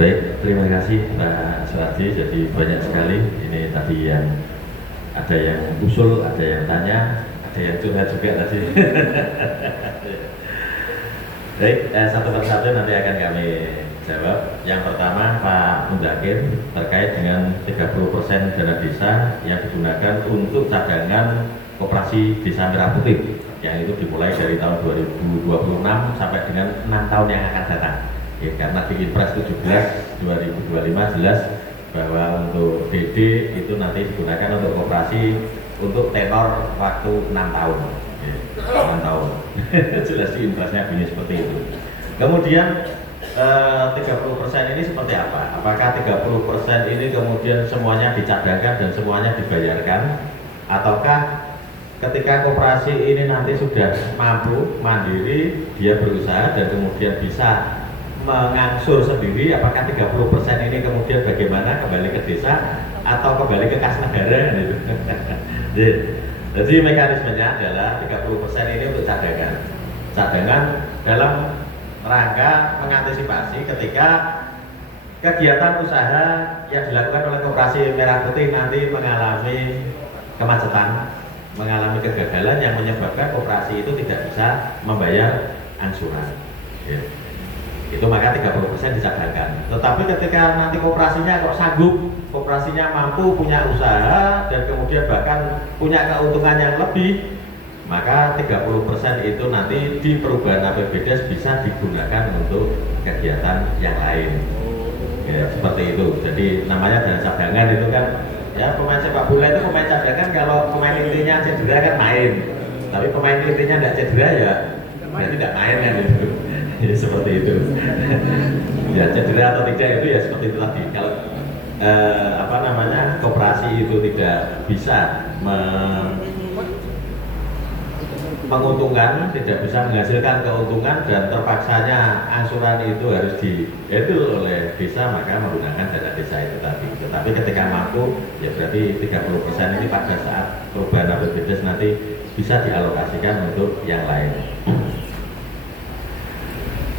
Baik, terima kasih Pak Suwardi. Jadi banyak sekali ini tadi yang ada yang usul, ada yang tanya, ada yang curhat juga tadi. Baik, satu persatu nanti akan kami jawab. Yang pertama Pak Mundakir terkait dengan 30% dana desa yang digunakan untuk cadangan koperasi Desa Merah Putih yang itu dimulai dari tahun 2026 sampai dengan 6 tahun yang akan datang. Ya, karena di Impres 17 2025 jelas bahwa untuk DD itu nanti digunakan untuk koperasi untuk tenor waktu 6 tahun. Ya, 6 tahun. Jelas di Impresnya bunyi seperti itu. Kemudian 30% ini seperti apa? Apakah 30% ini kemudian semuanya dicadangkan dan semuanya dibayarkan? Ataukah ketika koperasi ini nanti sudah mampu, mandiri, dia berusaha dan kemudian bisa mengangsur sendiri, apakah 30% ini kemudian bagaimana kembali ke desa atau kembali ke kas negara gitu. Jadi mekanismenya adalah 30% ini untuk cadangan dalam rangka mengantisipasi ketika kegiatan usaha yang dilakukan oleh koperasi Merah Putih nanti mengalami kemacetan, mengalami kegagalan yang menyebabkan koperasi itu tidak bisa membayar angsuran. Ya. Itu maka 30% dicadangkan. Tetapi ketika nanti koperasinya kok sanggup, koperasinya mampu punya usaha dan kemudian bahkan punya keuntungan yang lebih, maka 30% itu nanti di perubahan APBDes bisa digunakan untuk kegiatan yang lain. Ya, seperti itu. Jadi namanya dana cadangan itu kan, ya pemain sepak bola itu pemain cadangan kalau pemain intinya cedera kan main. Tapi pemain intinya tidak cedera ya berarti tidak main kan itu. Ya, seperti itu. Ya cedera atau tidak itu ya seperti itu tadi. Kalau koperasi itu tidak bisa menguntungkan, tidak bisa menghasilkan keuntungan dan terpaksanya angsuran itu harus dihandle oleh desa, maka menggunakan dana desa itu tadi. Tetapi ketika mampu, ya berarti 30% ini pada saat perubahan APBDes nanti bisa dialokasikan untuk yang lain.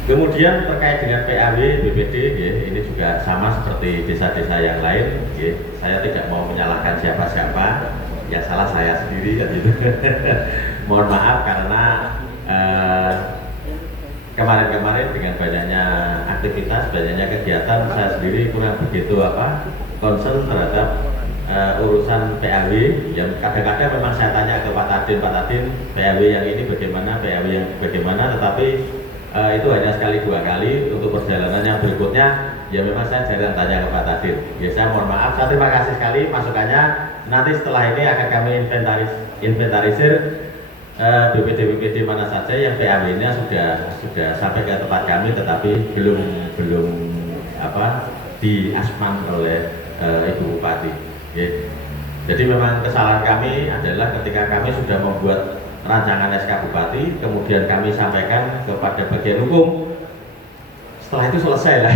Kemudian terkait dengan PAW, BPD, ya, ini juga sama seperti desa-desa yang lain. Ya, saya tidak mau menyalahkan siapa-siapa, ya salah saya sendiri kan gitu. Mohon maaf karena kemarin-kemarin dengan banyaknya aktivitas, banyaknya kegiatan, saya sendiri kurang begitu concern terhadap urusan PAW. Yang kadang-kadang memang saya tanya ke Pak Tadin, PAW yang ini bagaimana, PAW yang bagaimana, tetapi itu hanya sekali dua kali. Untuk perjalanan yang berikutnya ya memang saya jarang tanya ke Pak Tadin. Ya saya mohon maaf, saya terima kasih sekali masukannya. Nanti setelah ini akan kami inventarisir BPD mana saja yang PAW-nya sudah sampai ke tempat kami tetapi belum diasman oleh Ibu Bupati. Ya. Jadi memang kesalahan kami adalah ketika kami sudah membuat rancangan SK Bupati, kemudian kami sampaikan kepada bagian hukum. Setelah itu selesai lah.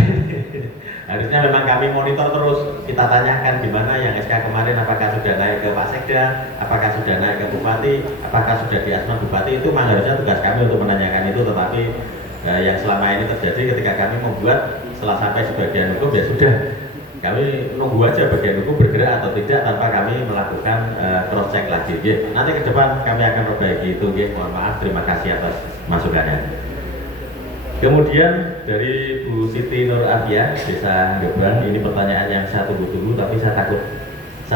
Harusnya memang kami monitor terus, kita tanyakan gimana yang SK kemarin, apakah sudah naik ke Pak Sekda, apakah sudah naik ke Bupati, apakah sudah di Asman Bupati. Itu memang harusnya tugas kami untuk menanyakan itu, tetapi yang selama ini terjadi ketika kami membuat, setelah sampai sebagian hukum ya sudah, kami nunggu aja bagian hukum bergerak atau tidak tanpa kami melakukan cross check lagi. Ya, nanti ke depan kami akan perbaiki itu. Ya, mohon maaf, terima kasih atas masukannya. Kemudian dari Bu Siti Nur Afia, Desa Gebang, ini pertanyaan yang saya tunggu-tunggu, tapi saya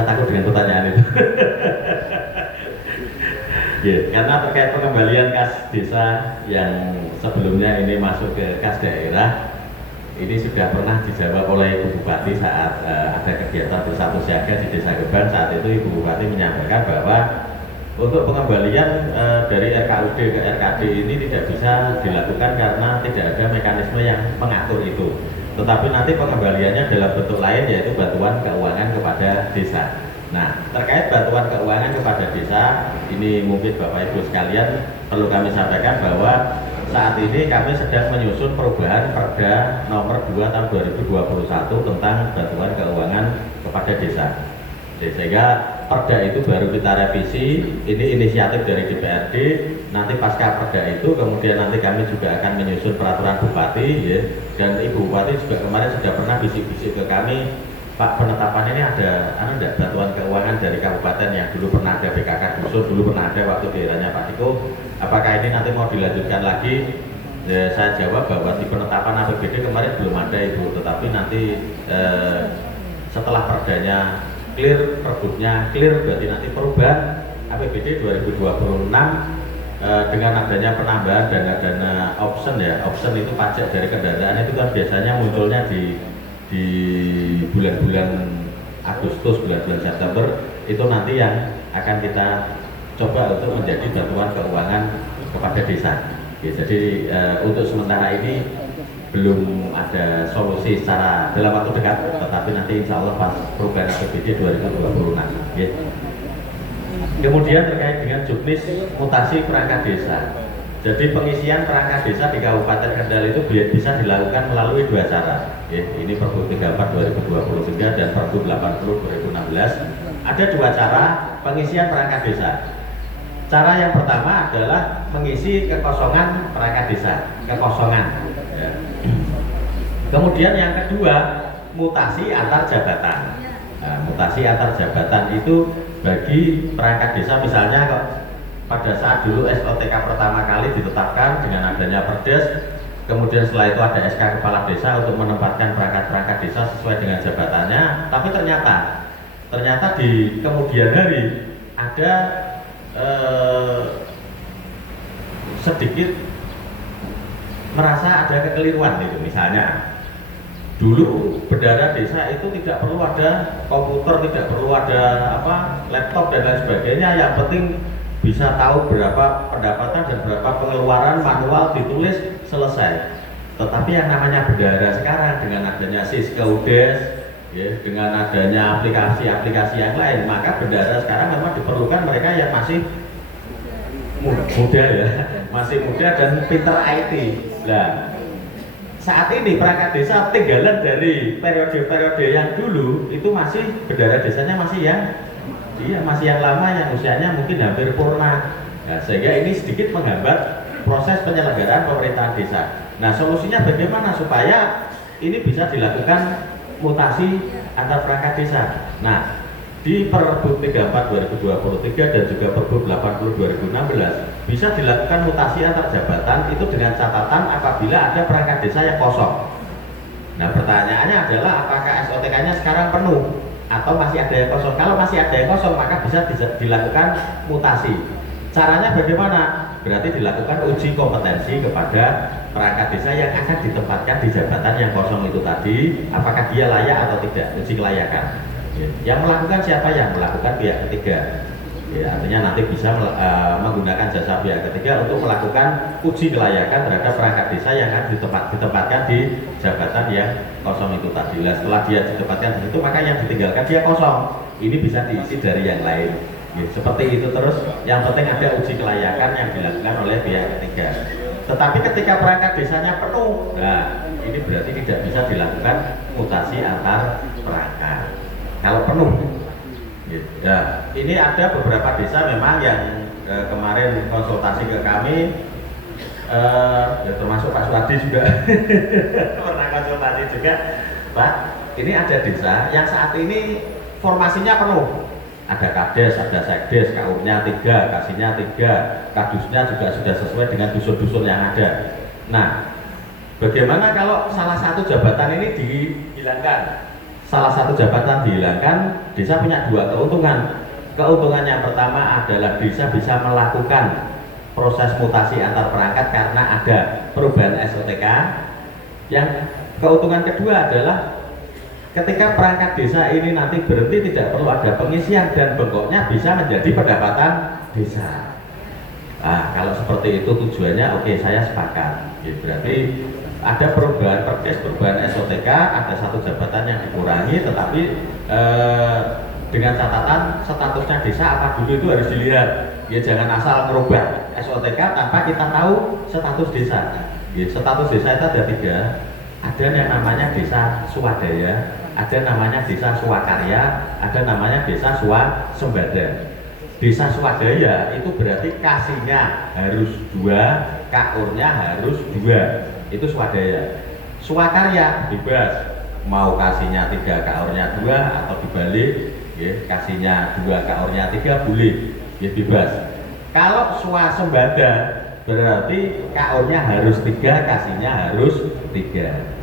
takut dengan pertanyaan itu. Ya, karena terkait pengembalian kas desa yang sebelumnya ini masuk ke kas daerah, ini sudah pernah dijawab oleh Ibu Bupati saat ada kegiatan bersatu siaga di Desa Gebang. Saat itu Ibu Bupati menyampaikan bahwa untuk pengembalian dari RKUD ke RKD ini tidak bisa dilakukan karena tidak ada mekanisme yang mengatur itu. Tetapi nanti pengembaliannya dalam bentuk lain, yaitu bantuan keuangan kepada desa. Nah, terkait bantuan keuangan kepada desa, ini mungkin Bapak Ibu sekalian perlu kami sampaikan bahwa saat ini kami sedang menyusun perubahan Perda nomor 2 tahun 2021 tentang bantuan keuangan kepada desa. Sehingga Perda itu baru kita revisi, ini inisiatif dari DPRD. Nanti pasca perda itu kemudian nanti kami juga akan menyusun peraturan bupati ya. Dan Ibu Bupati juga kemarin sudah pernah bisik-bisik ke kami, Pak, penetapan ini ada enggak bantuan keuangan dari kabupaten yang dulu pernah ada BKK Dusun, dulu pernah ada waktu di eranya Pak Diko, apakah ini nanti mau dilanjutkan lagi? Ya, saya jawab bahwa di penetapan APBD kemarin belum ada Ibu, tetapi nanti setelah perdanya clear, perbuknya clear, berarti nanti perubahan APBD 2026 dengan adanya penambahan dana-dana option ya. Option itu pajak dari kendaraan itu kan biasanya munculnya di bulan-bulan Agustus, bulan-bulan September, itu nanti yang akan kita coba untuk menjadi bantuan keuangan kepada desa ya. Jadi untuk sementara ini belum ada solusi secara dalam waktu dekat, tetapi nanti insya Allah pas perubahan APBD 2026 ya. Kemudian terkait dengan juknis mutasi perangkat desa. Jadi pengisian perangkat desa di Kabupaten Kendal itu bisa dilakukan melalui dua cara ya. Ini Pergub 34 2023 dan Pergub 80 2016. Ada dua cara pengisian perangkat desa. Cara yang pertama adalah mengisi kekosongan perangkat desa, kekosongan ya. Kemudian yang kedua, mutasi antar jabatan. Nah, mutasi antar jabatan itu bagi perangkat desa, misalnya kok pada saat dulu SOTK pertama kali ditetapkan dengan adanya Perdes, kemudian setelah itu ada SK Kepala Desa untuk menempatkan perangkat-perangkat desa sesuai dengan jabatannya, tapi ternyata di kemudian hari ada sedikit merasa ada kekeliruan itu. Misalnya dulu bendahara desa itu tidak perlu ada komputer, tidak perlu ada laptop dan lain sebagainya, yang penting bisa tahu berapa pendapatan dan berapa pengeluaran, manual ditulis selesai. Tetapi yang namanya bendahara sekarang dengan adanya Siskaudes ya, dengan adanya aplikasi-aplikasi yang lain, maka bendahara sekarang memang diperlukan mereka yang masih muda ya, masih muda dan pinter IT. Nah, saat ini perangkat desa tinggalan dari periode-periode yang dulu itu masih bendahara desanya masih yang lama, yang usianya mungkin hampir purna. Nah, sehingga ini sedikit menghambat proses penyelenggaraan pemerintahan desa. Nah, solusinya bagaimana supaya ini bisa dilakukan mutasi antar perangkat desa? Nah, di Pergub 34 2023 dan juga Pergub 80 2016 bisa dilakukan mutasi antar jabatan itu dengan catatan apabila ada perangkat desa yang kosong. Nah, pertanyaannya adalah apakah SOTK-nya sekarang penuh atau masih ada yang kosong? Kalau masih ada yang kosong, maka bisa dilakukan mutasi. Caranya bagaimana? Berarti dilakukan uji kompetensi kepada perangkat desa yang akan ditempatkan di jabatan yang kosong itu tadi, apakah dia layak atau tidak, uji kelayakan. Yang melakukan siapa? Yang melakukan pihak ketiga ya, artinya nanti bisa menggunakan jasa pihak ketiga untuk melakukan uji kelayakan terhadap perangkat desa yang akan ditempatkan di jabatan yang kosong itu tadi. Setelah dia ditempatkan di situ, maka yang ditinggalkan dia kosong, ini bisa diisi dari yang lain ya, seperti itu terus. Yang penting ada uji kelayakan yang dilakukan oleh pihak ketiga. Tetapi ketika perangkat desanya penuh, nah ini berarti tidak bisa dilakukan mutasi antar perangkat kalau penuh. Nah, ini ada beberapa desa memang yang kemarin konsultasi ke kami, ya termasuk Pak Suwadi juga pernah konsultasi juga, Pak. Ini ada desa yang saat ini formasinya penuh. Ada Kades, ada Sekdes, KU-nya 3, Kasihnya 3, Kadusnya juga sudah sesuai dengan dusun-dusun yang ada. Nah, bagaimana kalau salah satu jabatan ini dihilangkan? Salah satu jabatan dihilangkan, desa punya dua keuntungan. Keuntungan yang pertama adalah desa bisa melakukan proses mutasi antar perangkat karena ada perubahan SOTK. Yang keuntungan kedua adalah ketika perangkat desa ini nanti berhenti, tidak perlu ada pengisian dan bengkoknya bisa menjadi pendapatan desa. Nah, kalau seperti itu tujuannya, oke, saya sepakat. Ya, berarti ada perubahan Perdes, perubahan SOTK, ada satu jabatan yang dikurangi, tetapi dengan catatan statusnya desa apa dulu itu harus dilihat. Ya, jangan asal merubah SOTK tanpa kita tahu status desa. Ya, status desa itu ada 3. Ada yang namanya desa swadaya, ada namanya desa swakarya, ada namanya desa swasembada. Desa swadaya itu berarti kasihnya harus 2, kaurnya harus 2, itu swadaya. Swakarya bebas, mau kasihnya 3, kaurnya 2, atau dibalik ya, kasihnya 2, kaurnya 3 boleh ya, bebas. Kalau swasembada berarti kaurnya harus 3, kasihnya harus 3.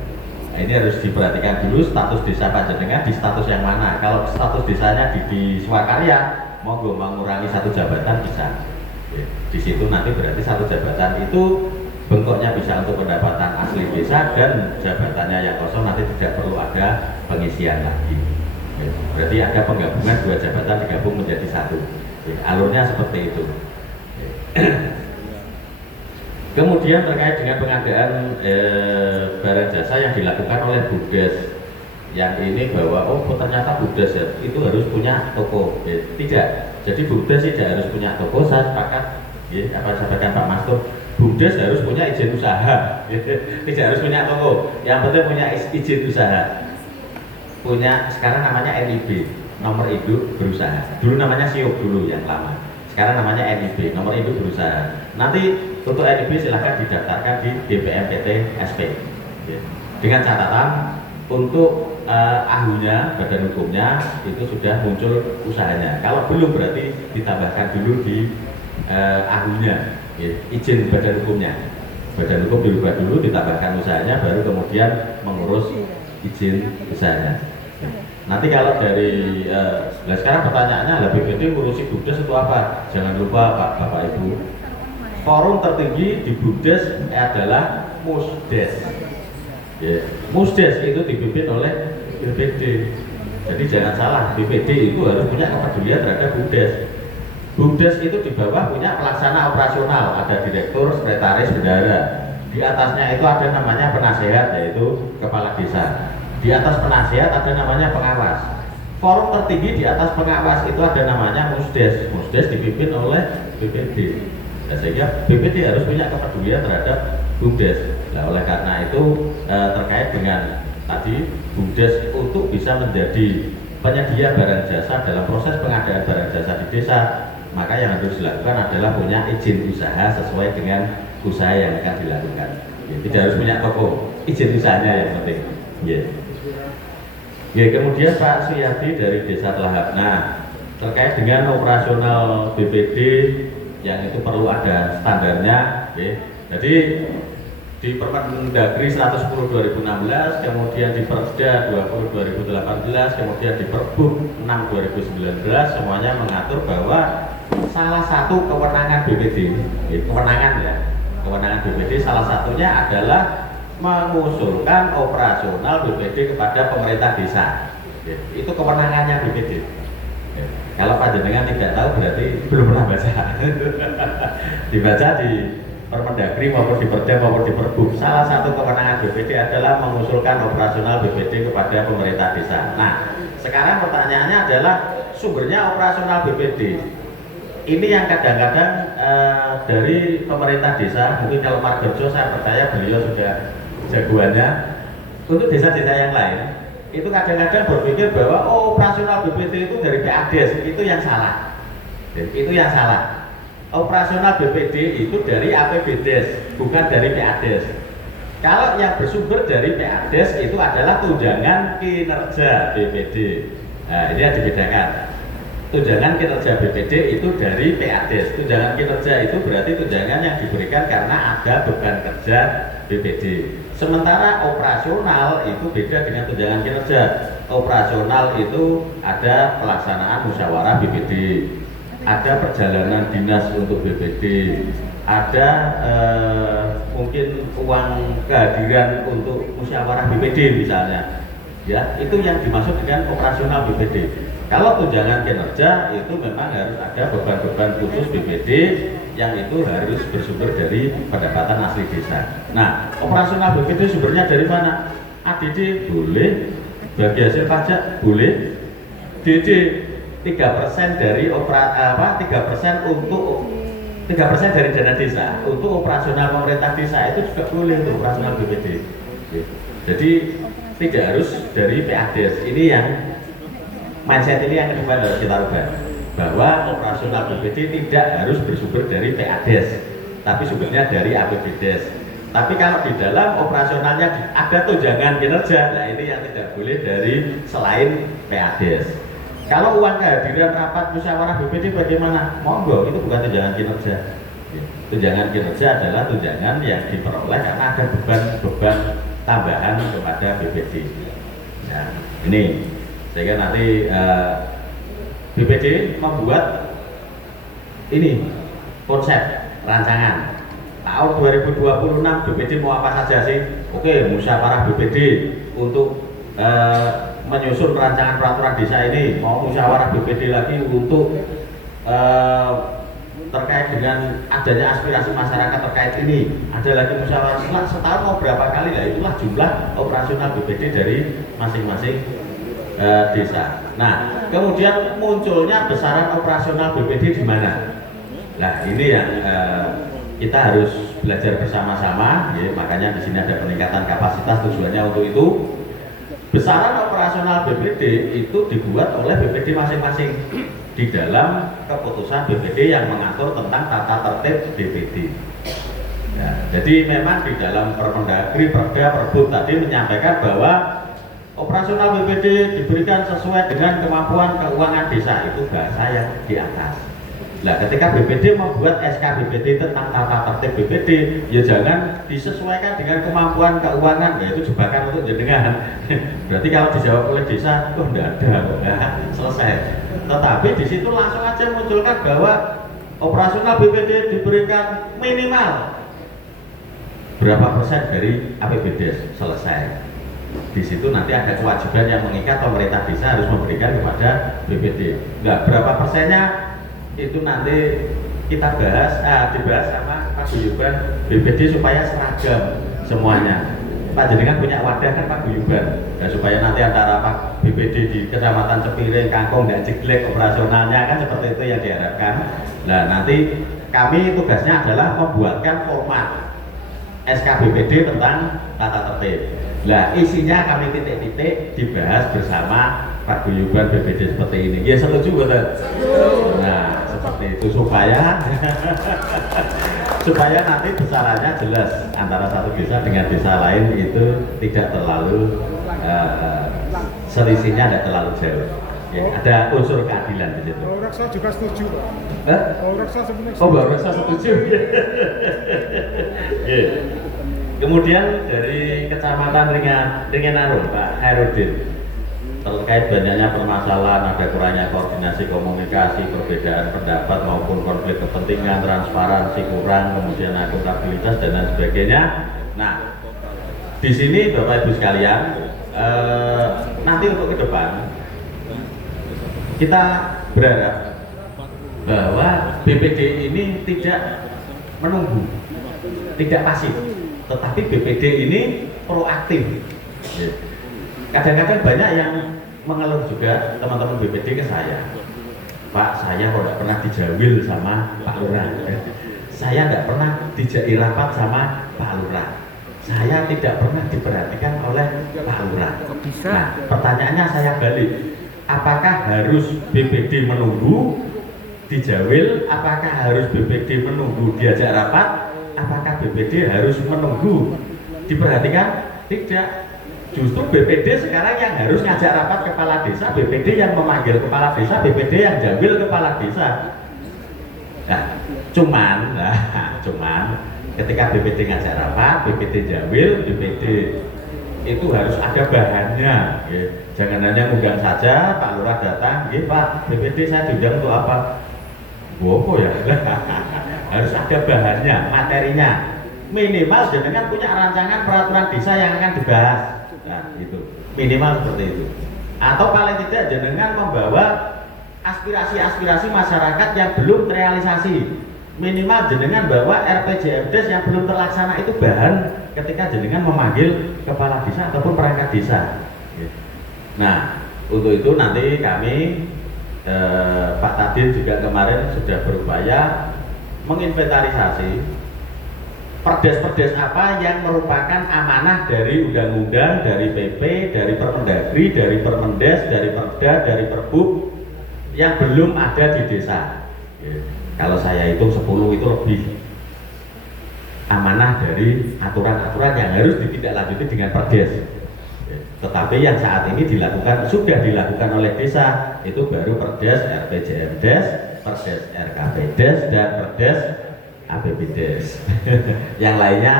Nah, ini harus diperhatikan dulu status desa panjenengan di status yang mana. Kalau status desanya di swakarya, monggo mengurangi 1 jabatan bisa ya, di situ nanti berarti 1 jabatan itu bentuknya bisa untuk pendapatan asli desa, dan jabatannya yang kosong nanti tidak perlu ada pengisian lagi ya, berarti ada penggabungan 2 jabatan digabung menjadi 1 ya, alurnya seperti itu ya. Kemudian terkait dengan pengadaan barang jasa yang dilakukan oleh BUMDes, yang ini bahwa oh ternyata BUMDes ya, itu harus punya toko ya, tidak. Jadi BUMDes tidak harus punya toko, saya sepakat ya, apa sampaikan Pak Mastur, BUMDes harus punya izin usaha ya, tidak harus punya toko, yang penting punya izin usaha, punya sekarang namanya NIB, nomor induk berusaha, dulu namanya SIOP dulu yang lama, sekarang namanya NIB, nomor induk berusaha. Nanti untuk NIB silahkan didaftarkan di BPMPT SP ya, dengan catatan untuk ahunya, badan hukumnya itu sudah muncul usahanya. Kalau belum berarti ditambahkan dulu di ahunya ya, izin badan hukumnya. Badan hukum dirubah dulu, ditambahkan usahanya, baru kemudian mengurus izin usahanya. Nanti kalau dari sekarang pertanyaannya, lah BPD ngurusi BUMDes itu apa? Jangan lupa Bapak Ibu, forum tertinggi di BUMDes adalah MUSDes. Ya, MUSDes itu dipimpin oleh BPD. Jadi jangan salah, BPD itu harus punya kepedulian terhadap BUMDes. BUMDes itu di bawah punya pelaksana operasional, ada direktur, sekretaris, bendahara. Di atasnya itu ada namanya penasehat, yaitu kepala desa. Di atas penasehat ada namanya pengawas. Forum tertinggi di atas pengawas itu ada namanya MUSDes. MUSDes dipimpin oleh BPD. Nah, sehingga BPD harus punya kepedulian terhadap BUMDes. Nah, oleh karena itu terkait dengan tadi BUMDes untuk bisa menjadi penyedia barang jasa dalam proses pengadaan barang jasa di desa, maka yang harus dilakukan adalah punya izin usaha sesuai dengan usaha yang akan dilakukan. Ya, tidak harus punya toko, izin usahanya yang penting. Ya. Ya, kemudian Pak Suyadi dari Desa Telahap. Nah, terkait dengan operasional BPD yang itu perlu ada standarnya. Ya. Jadi di Permendagri 110 2016, kemudian di Perda 20 2018, kemudian di Perbuk 6 2019, semuanya mengatur bahwa salah satu kewenangan BPD, kewenangan BPD salah satunya adalah mengusulkan operasional BPD kepada pemerintah desa. Itu kewenangannya BPD. Kalau panjenengan tidak tahu berarti belum pernah baca. Dibaca di Permendagri maupun di Perda maupun di Perbuk, salah satu kewenangan BPD adalah mengusulkan operasional BPD kepada pemerintah desa. Nah, sekarang pertanyaannya adalah sumbernya operasional BPD. Ini yang kadang-kadang dari pemerintah desa, mungkin kalau Pak Gerjo saya percaya beliau sudah jagoannya. Untuk desa-desa yang lain, itu kadang-kadang berpikir bahwa operasional BPD itu dari PADes, itu yang salah. Itu yang salah. Operasional BPD itu dari APBdes, bukan dari PADes. Kalau yang bersumber dari PADes itu adalah tunjangan kinerja BPD. Nah, ini yang dibedakan. Tunjangan kinerja BPD itu dari PADes. Tunjangan kinerja itu berarti tunjangan yang diberikan karena ada beban kerja BPD. Sementara operasional itu beda dengan tunjangan kinerja. Operasional itu ada pelaksanaan musyawarah BPD, ada perjalanan dinas untuk BPD, ada mungkin uang kehadiran untuk musyawarah BPD misalnya. Ya, itu yang dimaksud dengan operasional BPD. Kalau tunjangan kinerja itu memang harus ada beban-beban khusus BPD yang itu harus bersumber dari pendapatan asli desa. Nah, operasional BPD sumbernya dari mana? ADD boleh, bagi hasil pajak boleh, DD 3% dari 3% untuk 3% dari dana desa untuk operasional pemerintah desa itu juga boleh untuk operasional BPD. Jadi tidak harus dari PADES. Ini yang mindset ini yang kedua harus kita rubah, bahwa operasional BPD tidak harus bersumber dari PADES, tapi sumbernya dari APBDes. Tapi kalau di dalam operasionalnya ada tunjangan kinerja, nah ini yang tidak boleh dari selain PADES. Kalau uang kehadiran rapat musyawarah BPD bagaimana? Monggo, itu bukan tunjangan kinerja. Tunjangan kinerja adalah tunjangan yang diperoleh karena ada beban-beban tambahan kepada BPD. Nah, ini sehingga nanti BPD membuat ini konsep rancangan tahun 2026 BPD mau apa saja sih? Oke, musyawarah BPD untuk menyusun rancangan peraturan desa ini, mau musyawarah BPD lagi untuk terkait dengan adanya aspirasi masyarakat terkait ini, ada lagi musyawarah setahun mau berapa kali, lah itulah jumlah operasional BPD dari masing-masing desa. Nah, kemudian munculnya besaran operasional BPD di mana? Nah, ini yang kita harus belajar bersama-sama, ya, makanya di sini ada peningkatan kapasitas, tujuannya untuk itu. Besaran operasional BPD itu dibuat oleh BPD masing-masing di dalam keputusan BPD yang mengatur tentang tata tertib BPD. Ya, jadi memang di dalam Permendagri, Perda, Perbud tadi menyampaikan bahwa operasional BPD diberikan sesuai dengan kemampuan keuangan desa, itu bahasa yang di atas. Nah, ketika BPD membuat SK BPD tentang tata tertib BPD, ya jangan disesuaikan dengan kemampuan keuangan, yaitu jebakan untuk jenengan. Berarti kalau dijawab oleh desa, oh enggak ada, nah, selesai. Tetapi di situ langsung aja munculkan bahwa operasional BPD diberikan minimal berapa persen dari APBDes, selesai. Di situ nanti ada kewajiban yang mengikat pemerintah desa harus memberikan kepada BPD. Enggak berapa persennya itu nanti kita bahas, dibahas sama Pak Guyuban BPD supaya seragam semuanya. Pak jenengan punya wadah kan Pak Guyuban, dan supaya nanti antara Pak BPD di Kecamatan Cepiring, Kangkung dan Jeglek operasionalnya kan seperti itu yang diharapkan. Nah, nanti kami tugasnya adalah membuatkan format SK BPD tentang tata tertib. Nah, isinya kami titik-titik dibahas bersama Pak Guyuban BPD seperti ini. Ya, setuju betul? Nah, seperti itu supaya supaya nanti besarannya jelas antara satu desa dengan desa lain, itu tidak terlalu selisihnya tidak terlalu jauh. Ya, ada unsur keadilan di situ. Pak Reksa juga setuju, Pak. Pak Reksa sebenarnya setuju. Oh, Pak Reksa setuju. Ya. Kemudian dari Kecamatan Ringenarum, Pak Herudin, terkait banyaknya permasalahan, ada kurangnya koordinasi komunikasi, perbedaan pendapat maupun konflik kepentingan, transparansi kurang, kemudian akuntabilitas dan lain sebagainya. Nah, di sini Bapak Ibu sekalian, nanti untuk ke depan kita berharap bahwa BPD ini tidak menunggu, tidak pasif, tetapi BPD ini proaktif. Kadang-kadang banyak yang mengeluh juga teman-teman BPD ke saya, Pak, saya kok tidak pernah dijawil sama Pak Lurah, saya tidak pernah dijai rapat sama Pak Lurah, saya tidak pernah diperhatikan oleh Pak Lurah. Nah, pertanyaannya saya balik, apakah harus BPD menunggu dijawil, apakah harus BPD menunggu diajak rapat, apakah BPD harus menunggu diperhatikan? Tidak. Justru BPD sekarang yang harus ngajak rapat kepala desa, BPD yang memanggil kepala desa, BPD yang jawil kepala desa. Nah, cuman ketika BPD ngajak rapat, BPD jawil, BPD itu harus ada bahannya, ya. Jangan hanya ngundang saja, Pak Lurah datang, ya Pak, BPD saya diundang untuk apa? Bopo ya, harus ada bahannya, materinya. Minimal jenengan punya rancangan peraturan desa yang akan dibahas. Nah, itu minimal seperti itu. Atau paling tidak jenengan membawa aspirasi-aspirasi masyarakat yang belum terrealisasi. Minimal jenengan bawa RPJMDes yang belum terlaksana, itu bahan ketika jenengan memanggil kepala desa ataupun perangkat desa. Nah, untuk itu nanti kami Pak Tadin juga kemarin sudah berupaya menginventarisasi perdes-perdes apa yang merupakan amanah dari undang-undang, dari PP, dari Permendagri, dari Permendes, dari Perda, dari Perbuk yang belum ada di desa. Kalau saya hitung 10 itu lebih amanah dari aturan-aturan yang harus ditindaklanjuti dengan perdes. Tetapi yang saat ini sudah dilakukan oleh desa itu baru perdes RPJMdes, perdes RKPdes, dan perdes APBdes. Yang lainnya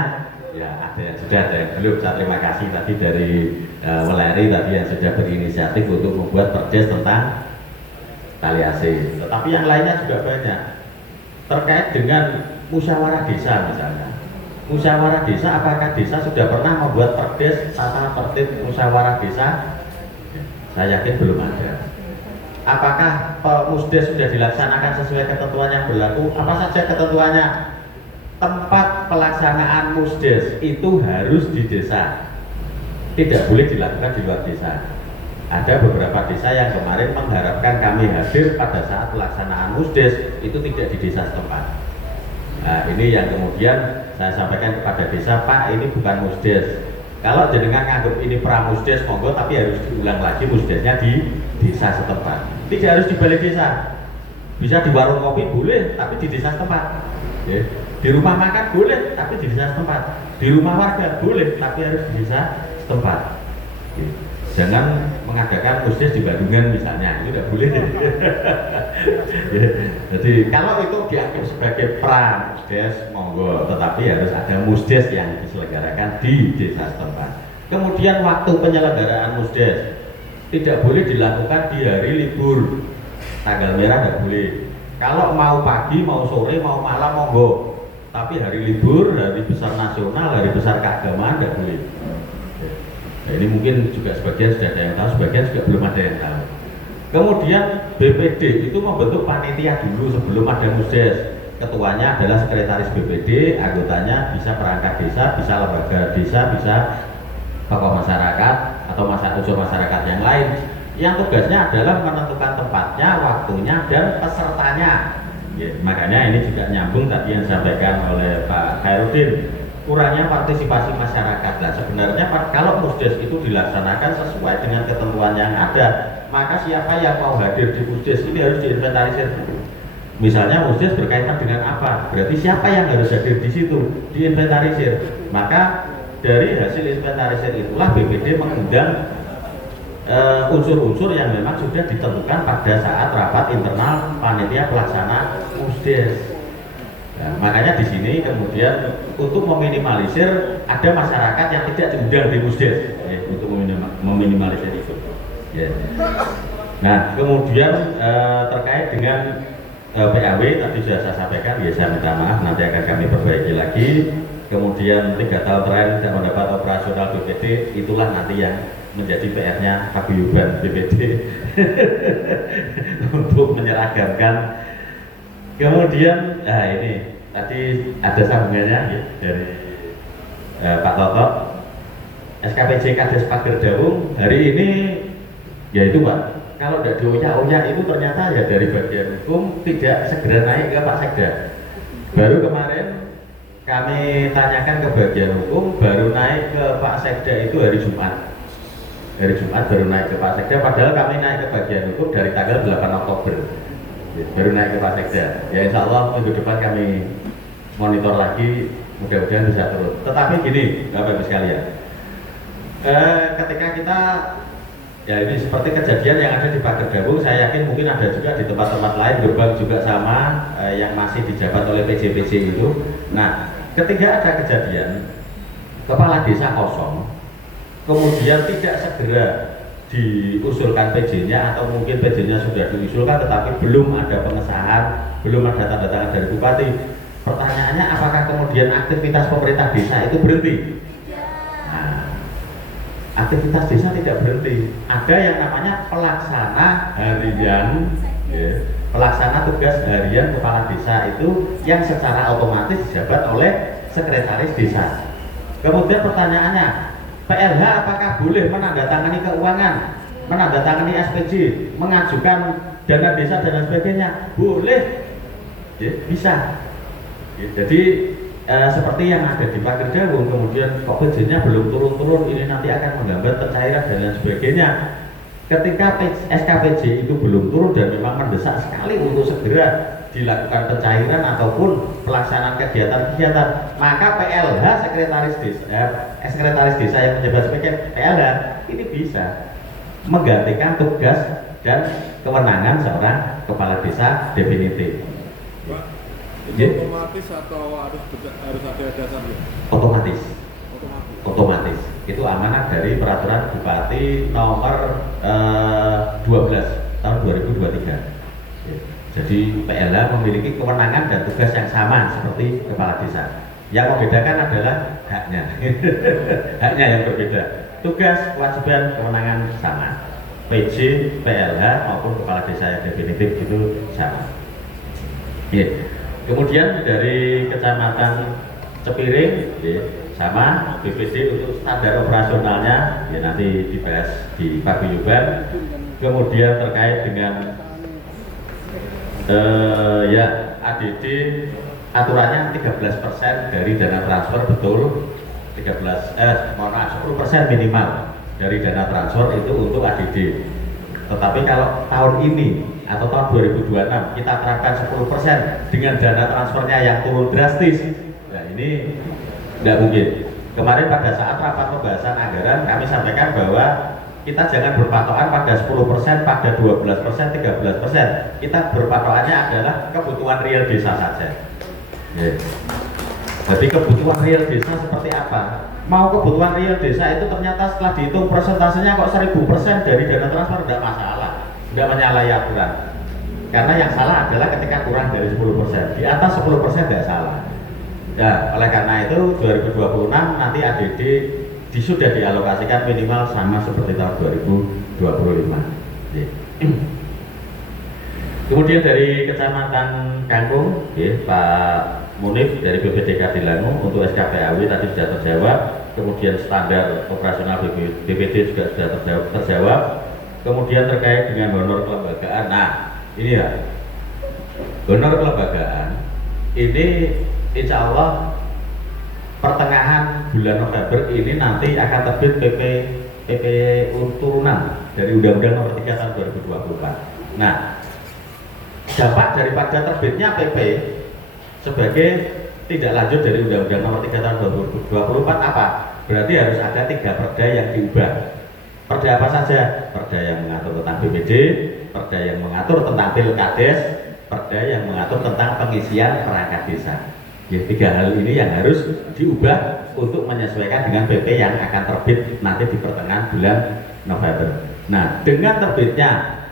ya ada yang sudah, ada yang belum. Saya terima kasih tadi dari Weleri tadi yang sudah berinisiatif untuk membuat perdes tentang tali asih. Tetapi yang lainnya juga banyak terkait dengan musyawarah desa misalnya. Musyawarah desa, apakah desa sudah pernah membuat perdes tata tertib musyawarah desa? Saya yakin belum ada. Apakah musdes sudah dilaksanakan sesuai ketentuan yang berlaku? Apa saja ketentuannya? Tempat pelaksanaan musdes itu harus di desa, tidak boleh dilakukan di luar desa. Ada beberapa desa yang kemarin mengharapkan kami hadir pada saat pelaksanaan musdes itu tidak di desa setempat. Nah, ini yang kemudian saya sampaikan kepada desa, Pak, ini bukan musdes. Kalau jenengan nganggap ini pramusdes, monggo, tapi harus diulang lagi musdesnya di desa setempat. Tidak harus di balai desa. Bisa di warung kopi boleh, tapi di desa setempat. Ya. Di rumah makan boleh, tapi di desa setempat. Di rumah warga boleh, tapi harus di desa setempat. Ya. Jangan mengadakan musdes di Bandungan misalnya, itu tidak boleh. Ya. Jadi kalau itu dianggap sebagai pramusdes, monggo, tetapi harus ada musdes yang diselenggarakan di desa setempat. Kemudian waktu penyelenggaraan musdes tidak boleh dilakukan di hari libur, tanggal merah tidak boleh. Kalau mau pagi, mau sore, mau malam, monggo. Tapi hari libur, hari besar nasional, hari besar keagamaan tidak boleh. Nah, ini mungkin juga sebagian sudah ada yang tahu, sebagian juga belum ada yang tahu. Kemudian BPD itu membentuk panitia dulu sebelum ada musdes. Ketuanya adalah sekretaris BPD, anggotanya bisa perangkat desa, bisa lembaga desa, bisa tokoh masyarakat atau unsur masyarakat yang lain. Yang tugasnya adalah menentukan tempatnya, waktunya, dan pesertanya. Ya, makanya ini juga nyambung tadi yang disampaikan oleh Pak Khairuddin. Kurangnya partisipasi masyarakat. Nah, sebenarnya kalau musdes itu dilaksanakan sesuai dengan ketentuan yang ada, maka siapa yang mau hadir di musdes ini harus diinventarisir. Misalnya musdes berkaitan dengan apa? Berarti siapa yang harus hadir di situ? Diinventarisir. Maka dari hasil inventarisir itulah BPD mengundang unsur-unsur yang memang sudah ditentukan pada saat rapat internal panitia pelaksana musdes. Nah, makanya di sini kemudian untuk meminimalisir ada masyarakat yang tidak diundang di musdes, ya, untuk meminimalisir itu. Ya. Nah, kemudian terkait dengan PAW tadi sudah saya sampaikan, ya saya minta maaf, nanti akan kami perbaiki lagi. Kemudian 3 tahun terakhir tidak mendapat operasional BPD, itulah nanti yang menjadi PR-nya paguyuban BPD untuk menyeragamkan. Kemudian, nah ini tadi ada sambungannya ya, dari Pak Toto, SKPJ Kades Pager Dawung hari ini, yaitu Pak, kalau tidak dioyak-oyak itu ternyata ya dari bagian hukum tidak segera naik ke Pak Sekda. Baru kemarin kami tanyakan ke bagian hukum, baru naik ke Pak Sekda itu hari Jumat. Hari Jumat baru naik ke Pak Sekda, padahal kami naik ke bagian hukum dari tanggal 8 Oktober. Baru naik ke Pak Sekda. Ya insya Allah minggu depan kami monitor lagi, mudah-mudahan bisa turun. Tetapi gini, Bapak Ibu sekalian, ketika kita ya ini seperti kejadian yang ada di Pager Dawung, saya yakin mungkin ada juga di tempat-tempat lain, Gebang juga sama, yang masih dijabat oleh PJ-PJ itu. Nah, ketika ada kejadian kepala desa kosong, kemudian tidak segera diusulkan PJ-nya atau mungkin PJ-nya sudah diusulkan tetapi belum ada pengesahan, belum ada tanda tangan dari bupati. Pertanyaannya, apakah kemudian aktivitas pemerintah desa itu berhenti? Nah, aktivitas desa tidak berhenti. Ada yang namanya pelaksana harian, ya, pelaksana tugas harian kepala desa itu yang secara otomatis dijabat oleh sekretaris desa. Kemudian pertanyaannya, PLH apakah boleh menandatangani keuangan, menandatangani SPJ, mengajukan dana desa dan sebagainya? Boleh, ya, bisa. Ya, jadi seperti yang ada di Pakir Dawung, kemudian kok PJ-nya belum turun-turun, ini nanti akan menghambat pencairan dan lain sebagainya. Ketika SKPJ itu belum turun dan memang mendesak sekali untuk segera dilakukan pencairan ataupun pelaksanaan kegiatan-kegiatan, maka PLH sekretaris desa yang menjabat sebagai PLH ini bisa menggantikan tugas dan kewenangan seorang kepala desa definitif. Pak, itu otomatis atau harus ada dasarnya? Otomatis. Itu amanat dari peraturan Bupati nomor 12 tahun 2023. Jadi PLH memiliki kewenangan dan tugas yang sama seperti kepala desa. Yang membedakan adalah haknya. Haknya yang berbeda. Tugas, kewajiban, kewenangan sama. PJ, PLH maupun kepala desa yang definitif itu sama. Kemudian dari Kecamatan Cepiring, sama BPD untuk standar operasionalnya ya nanti dibahas di paguyuban. Kemudian terkait dengan ADD aturannya 13% dari dana transfer, betul 10% minimal dari dana transfer itu untuk ADD. Tetapi kalau tahun ini atau tahun 2026 kita terapkan 10% dengan dana transfernya yang turun drastis, nah ini tidak mungkin. Kemarin pada saat rapat pembahasan anggaran kami sampaikan bahwa kita jangan berpatokan pada 10%, pada 12%, 13%. Kita berpatokannya adalah kebutuhan real desa saja. Jadi kebutuhan real desa seperti apa? Mau kebutuhan real desa itu ternyata setelah dihitung persentasenya kok 1000% dari dana transfer, tidak masalah, tidak menyalahi aturan. Karena yang salah adalah ketika kurang dari 10%, di atas 10% tidak salah. Nah, oleh karena itu 2026 nanti ADD sudah dialokasikan minimal sama seperti tahun 2025. Kemudian dari Kecamatan Kangkung, Pak Munif dari BPDK Dilangu untuk SKPAW tadi sudah terjawab. Kemudian standar operasional BPD juga sudah terjawab. Kemudian terkait dengan honor kelembagaan, nah ini ya, honor kelembagaan ini insya Allah pertengahan bulan November ini nanti akan terbit PP turunan dari Undang-Undang Nomor 3 Tahun 2024. Nah, dampak daripada terbitnya PP sebagai tidak lanjut dari Undang-Undang Nomor 3 Tahun 2024 apa? Berarti harus ada 3 perda yang diubah. Perda apa saja? Perda yang mengatur tentang BPD, perda yang mengatur tentang Pilkades, perda yang mengatur tentang pengisian perangkat desa. Ya, 3 hal ini yang harus diubah untuk menyesuaikan dengan PP yang akan terbit nanti di pertengahan bulan November. Nah, dengan terbitnya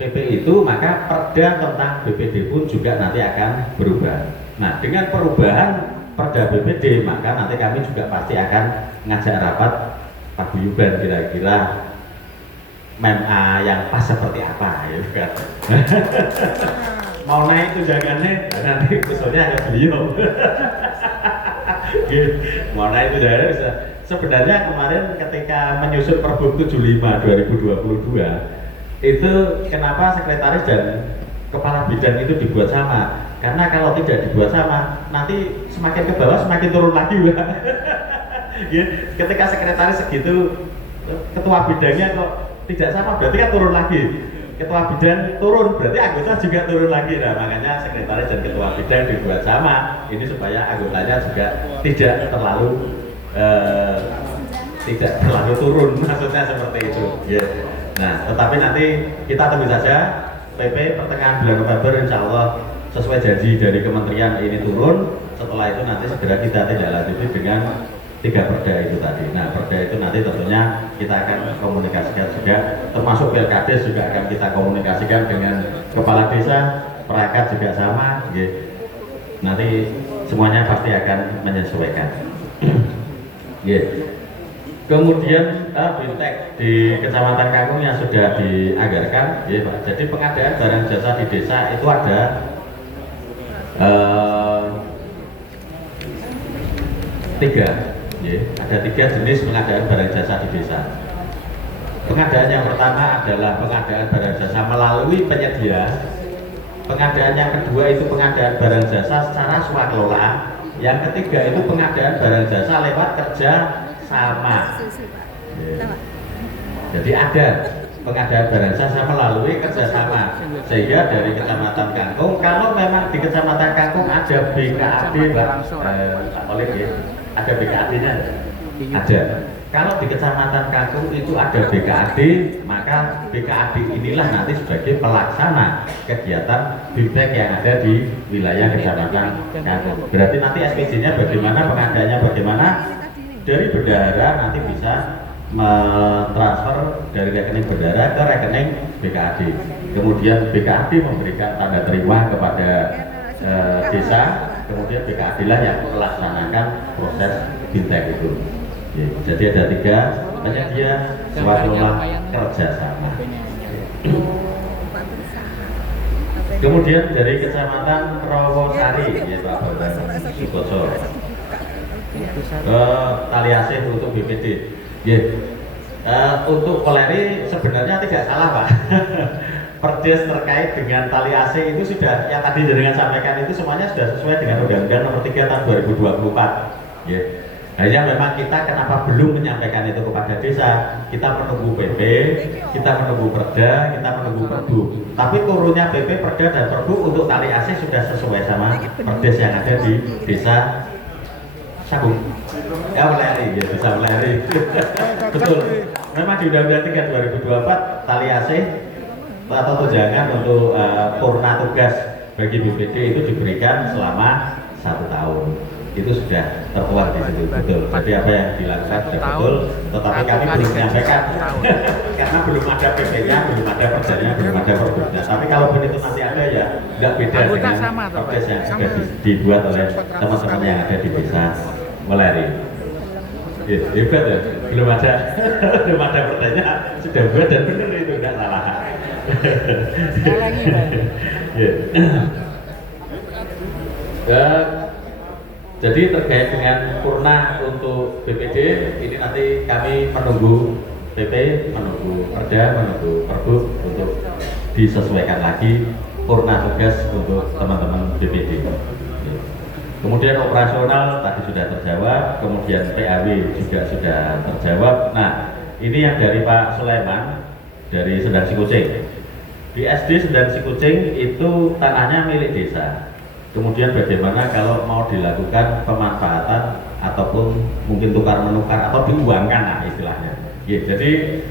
PP itu maka perda tentang BPD pun juga nanti akan berubah. Nah, dengan perubahan perda BPD maka nanti kami juga pasti akan ngajak rapat paguyuban kira-kira MEMA yang pas seperti apa ya kan. Mau naik tunjangannya nanti usulnya ada beliau. Mau naik tunjangannya bisa. Sebenarnya kemarin ketika menyusun Pergub 75 2022 itu kenapa sekretaris dan kepala bidang itu dibuat sama? Karena kalau tidak dibuat sama nanti semakin ke bawah semakin turun lagi. Ketika sekretaris segitu ketua bidangnya kok tidak sama berarti kan turun lagi. Ketua bidang turun berarti anggota juga turun lagi. Nah, makanya sekretaris dan ketua bidang dibuat sama ini supaya anggotanya juga tidak terlalu turun, maksudnya seperti itu. Nah, tetapi nanti kita tunggu saja PP pertengahan bulan November insya Allah sesuai janji dari kementerian ini turun. Setelah itu nanti segera kita tindak lanjuti dengan 3 perda itu tadi. Nah, perda itu nanti tentunya kita akan komunikasikan juga, termasuk Pilkades juga akan kita komunikasikan dengan kepala desa, perangkat juga sama. Nanti semuanya pasti akan menyesuaikan. Kemudian Bintek di Kecamatan Kangkung yang sudah dianggarkan, Pak. Jadi pengadaan barang jasa di desa itu ada 3. Ada 3 jenis pengadaan barang jasa di desa. Pengadaan yang pertama adalah pengadaan barang jasa melalui penyedia. Pengadaan yang kedua itu pengadaan barang jasa secara swakelola. Yang ketiga itu pengadaan barang jasa lewat kerja sama. Jadi ada pengadaan barang jasa melalui kerjasama, sehingga dari Kecamatan Kangkung, kalau memang di Kecamatan Kangkung ada BKAD, Pak Oleh ya, ada BKAD-nya, ada. Kalau di Kecamatan Kangkung itu ada BKAD, maka BKAD inilah nanti sebagai pelaksana kegiatan BIMTEK yang ada di wilayah Kecamatan Kangkung. Berarti nanti SPJ-nya bagaimana, pengadaannya bagaimana, dari bendahara nanti bisa mentransfer dari rekening bendahara ke rekening BKAD. Kemudian BKAD memberikan tanda terima kepada desa, kemudian BKAD lah yang melaksanakan proses BIMTEK itu. Jadi ada 3 penyedia swasembada kerjasama. Kemudian dari Kecamatan Rawosari, ya Pak Bambang Sukoso, Taliasih untuk BPD. Untuk Koleri sebenarnya tidak salah Pak. Perdes terkait dengan tali AC itu sudah, yang tadi dengan sampaikan itu semuanya sudah sesuai dengan Undang-Undang Nomor 3 Tahun 2024. Hanya memang kita kenapa belum menyampaikan itu kepada desa? Kita menunggu PP, kita menunggu Perda, kita menunggu Perbu. Tapi turunnya PP, Perda dan Perbu untuk tali AC sudah sesuai sama Perdes yang ada di desa Sagung. Ya Weleri, ya bisa Weleri. Betul. Memang di Undang-Undang 3 2024 tali AC atau tunjangan untuk purna tugas bagi BPD itu diberikan selama 1 tahun. Itu sudah tertuang di situ, betul. Jadi apa yang dilakukan sudah betul, tetapi kami belum menyampaikan karena belum ada PP-nya, belum ada perjanjiannya, belum ada perbedaan. Tapi kalaupun itu nanti ada ya nggak beda dengan perdes yang sudah dibuat oleh teman-teman yang ada di desa Weleri. Hebat ya, belum ada pertanyaan sudah buat dan benar itu nggak salah. Jadi terkait dengan purna untuk BPD ini nanti kami menunggu PP, menunggu Perda, menunggu Perbu untuk disesuaikan lagi purna tugas untuk teman-teman BPD. Kemudian operasional tadi sudah terjawab, kemudian PAW juga sudah terjawab. Nah, ini yang dari Pak Sulaiman dari Sendang Sikucing. Di SD Sendang Sikucing itu tanahnya milik desa. Kemudian bagaimana kalau mau dilakukan pemanfaatan ataupun mungkin tukar menukar atau diuangkan lah istilahnya. Jadi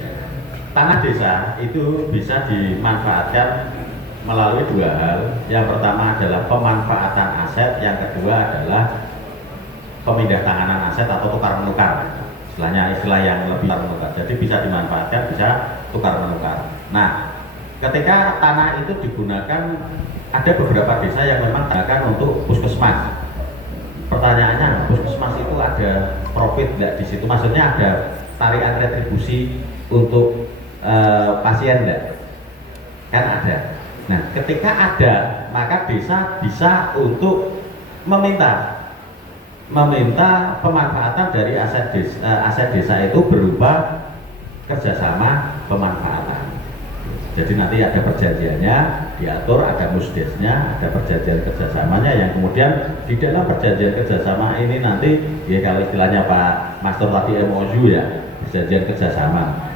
tanah desa itu bisa dimanfaatkan melalui 2 hal. Yang pertama adalah pemanfaatan aset, yang kedua adalah pemindah tanganan aset atau tukar menukar. Istilah yang lebih tukar menukar. Jadi bisa dimanfaatkan, bisa tukar menukar. Nah, ketika tanah itu digunakan, ada beberapa desa yang memang digunakan untuk puskesmas. Pertanyaannya, puskesmas itu ada profit nggak di situ? Maksudnya ada tarikan retribusi untuk pasien nggak? Kan ada. Nah, ketika ada, maka desa bisa untuk meminta pemanfaatan dari aset desa itu berupa kerjasama pemanfaatan. Jadi nanti ada perjanjiannya, diatur, ada musdesnya, ada perjanjian kerjasamanya yang kemudian di dalam perjanjian kerjasama ini nanti, ya kalau istilahnya Pak Master tadi MOU ya, perjanjian kerjasama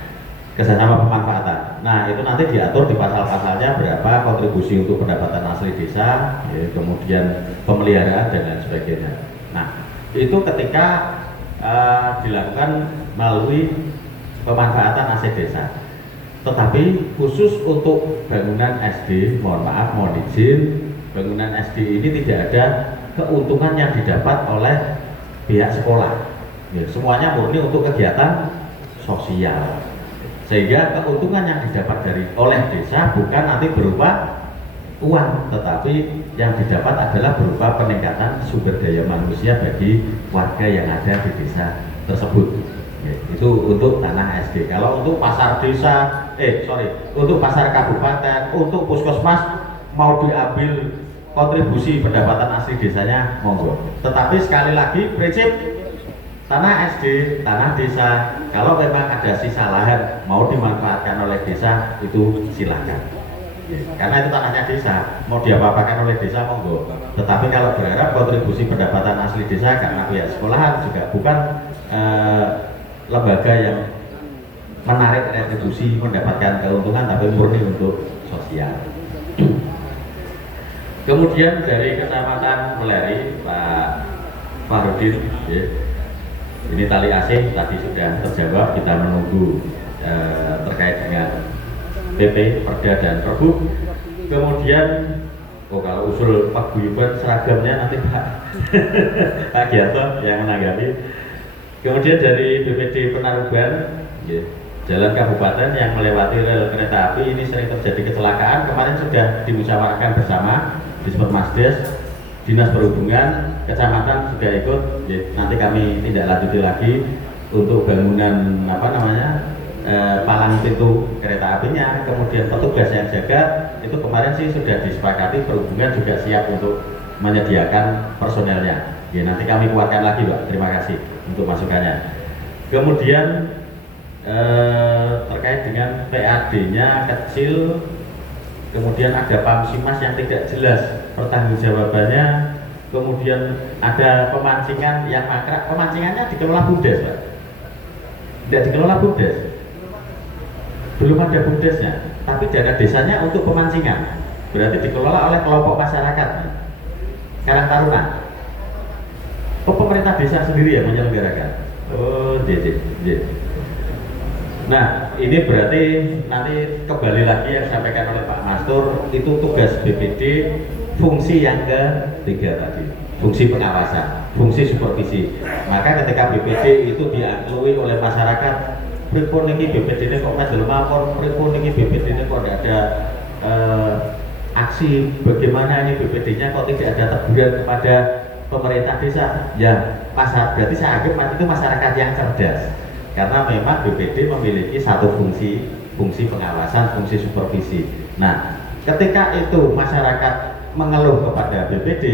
pemanfaatan. Nah itu nanti diatur di pasal-pasalnya berapa kontribusi untuk pendapatan asli desa, ya, kemudian pemeliharaan dan lain sebagainya. Nah itu ketika dilakukan melalui pemanfaatan aset desa. Tetapi khusus untuk bangunan SD, mohon izin, bangunan SD ini tidak ada keuntungan yang didapat oleh pihak sekolah. Ya, semuanya murni untuk kegiatan sosial. Sehingga keuntungan yang didapat oleh desa bukan nanti berupa uang, tetapi yang didapat adalah berupa peningkatan sumber daya manusia bagi warga yang ada di desa tersebut. Itu untuk tanah SD. Kalau untuk pasar desa, untuk pasar kabupaten, untuk puskesmas mau diambil kontribusi pendapatan asli desanya, monggo. Tetapi sekali lagi prinsip tanah SD, tanah desa, kalau memang ada sisa lahan mau dimanfaatkan oleh desa itu silakan. Karena itu tanahnya desa, mau diapa-apakan oleh desa monggo. Tetapi kalau berharap kontribusi pendapatan asli desa karena pihak sekolahan juga bukan lembaga yang menarik retribusi mendapatkan keuntungan, tapi murni untuk sosial. Kemudian dari Kecamatan Meleri, Pak Farudin, ya. Ini tali asing tadi sudah terjawab, kita menunggu terkait dengan PP, Perda dan Pergub. Kemudian kalau usul paguyuban seragamnya nanti Pak Gianto yang menanggapi. Kemudian dari BPD Penaruban, ya, jalan kabupaten yang melewati rel kereta api ini sering terjadi kecelakaan. Kemarin sudah dimusyawarahkan bersama di Masdes, Dinas Perhubungan, Kecamatan sudah ikut. Ya, nanti kami tidak lanjuti lagi untuk bangunan palang pintu kereta apinya, kemudian petugas yang jaga itu kemarin sih sudah disepakati, Perhubungan juga siap untuk menyediakan personelnya. Ya, nanti kami keluarkan lagi, Pak. Terima kasih untuk masukannya. Kemudian terkait dengan PAD-nya kecil, kemudian ada pamsimas yang tidak jelas pertanggungjawabannya, kemudian ada pemancingan yang mangkrak. Pemancingannya dikelola BUMDes, Pak. Tidak dikelola BUMDes, belum ada BUMDesnya, tapi dana desanya untuk pemancingan, berarti dikelola oleh kelompok masyarakat Karang Taruna. Oh, pemerintah desa sendiri yang menyelenggarakan. Oh, Nah, ini berarti nanti kembali lagi yang disampaikan oleh Pak Mastur, itu tugas BPD, fungsi yang ketiga tadi, fungsi pengawasan, fungsi supervisi. Maka ketika BPD itu diakui oleh masyarakat, pripun ini BPD ini kok medel mawon, pripun ini BPD ini kok tidak ada aksi, bagaimana ini BPD-nya kok tidak ada teguran kepada pemerintah desa. Ya, berarti saya anggap itu masyarakat yang cerdas. Karena memang BPD memiliki satu fungsi pengawasan, fungsi supervisi. Nah, ketika itu masyarakat mengeluh kepada BPD,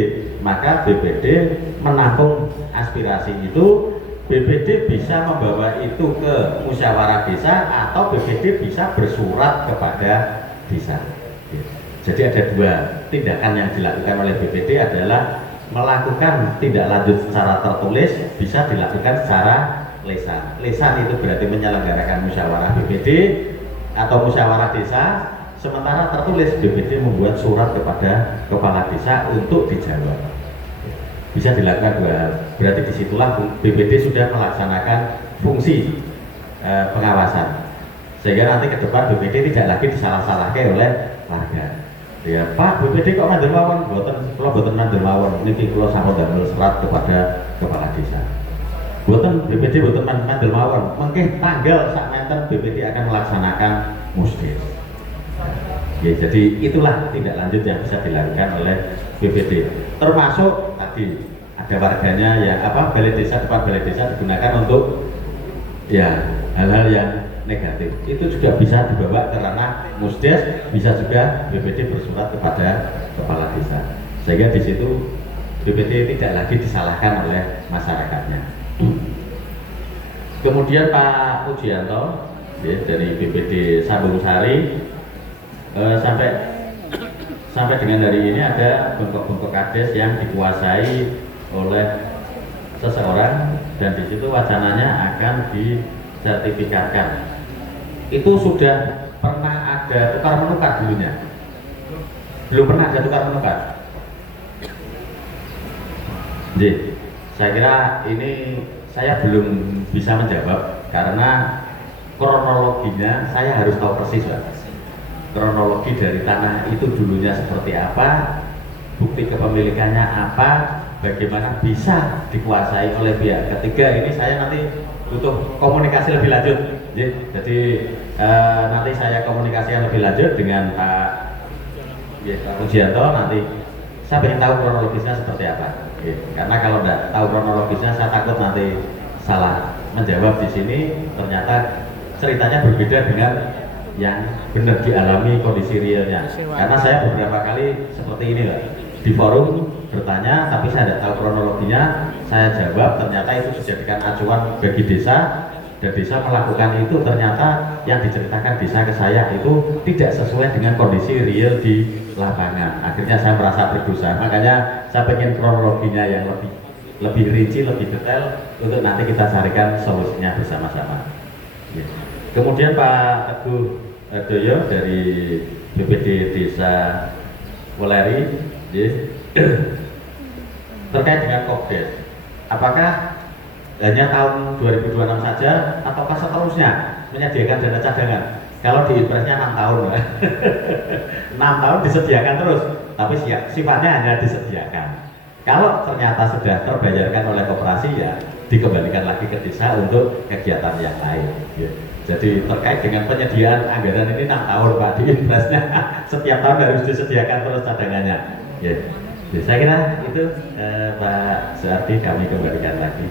maka BPD menampung aspirasi itu. BPD bisa membawa itu ke musyawarah desa atau BPD bisa bersurat kepada desa. Jadi ada dua tindakan yang dilakukan oleh BPD adalah melakukan tindak lanjut secara tertulis, bisa dilakukan secara lisan. Lisan itu berarti menyelenggarakan musyawarah BPD atau musyawarah desa, sementara tertulis BPD membuat surat kepada kepala desa untuk dijawab. Bisa dilakukan dua hal. Berarti disitulah BPD sudah melaksanakan fungsi pengawasan, sehingga nanti ke depan BPD tidak lagi disalah-salahkan oleh warga. Ya, Pak, BPD kok mandel mawon? Boten mandel mawon. Niki kula sampun damel surat kepada kepala desa. Boten BPD boten mandel mawon. Mengke tanggal sak menten BPD akan melaksanakan musdes. Ya, jadi itulah tindak lanjut yang bisa dilakukan oleh BPD. Termasuk tadi ada warganya yang balai desa, depan balai desa digunakan untuk ya hal-hal yang negatif, itu juga bisa dibawa ke ranah musdes, bisa juga BPD bersurat kepada kepala desa, sehingga di situ BPD tidak lagi disalahkan oleh masyarakatnya. Kemudian Pak Pujianto ya, dari BPD Sambung Sari, sampai dengan hari ini ada bengkok-bengkok kades yang dikuasai oleh seseorang, dan di situ wacananya akan disertifikatkan. Itu sudah pernah ada tukar menukar dulunya? Belum pernah ada tukar menukar? Jadi, saya kira ini saya belum bisa menjawab karena kronologinya saya harus tahu persis, Pak. Kronologi dari tanah itu dulunya seperti apa, bukti kepemilikannya apa, bagaimana bisa dikuasai oleh pihak ketiga. Ini saya nanti butuh komunikasi lebih lanjut. Jadi nanti saya komunikasikan lebih lanjut dengan Pak Pujianto. Nanti saya ingin tahu kronologisnya seperti apa. Karena kalau tidak tahu kronologisnya, saya takut nanti salah menjawab di sini. Ternyata ceritanya berbeda dengan yang benar dialami kondisi realnya. Karena saya beberapa kali seperti ini, Pak, di forum bertanya, tapi saya tidak tahu kronologinya. Saya jawab, ternyata itu dijadikan acuan bagi desa. dan desa melakukan itu ternyata yang diceritakan desa ke saya itu tidak sesuai dengan kondisi real di lapangan. Akhirnya saya merasa berdosa, makanya saya pengen kronologinya yang lebih rinci, lebih detail untuk nanti kita carikan solusinya bersama-sama. Ya. Kemudian Pak Teguh Doyo dari BPD Desa Weleri, ya. Terkait dengan Kokdes, apakah hanya tahun 2026 saja ataukah seterusnya menyediakan dana cadangan? Kalau di impresnya 6 tahun 6 tahun disediakan terus, tapi sifatnya hanya disediakan. Kalau ternyata sudah terbayarkan oleh koperasi, ya dikembalikan lagi ke desa untuk kegiatan yang lain, ya. Jadi terkait dengan penyediaan anggaran ini 6 tahun Pak, di impresnya setiap tahun harus disediakan terus cadangannya, ya. Ya, saya kira itu Pak Suardi, kami kembalikan lagi.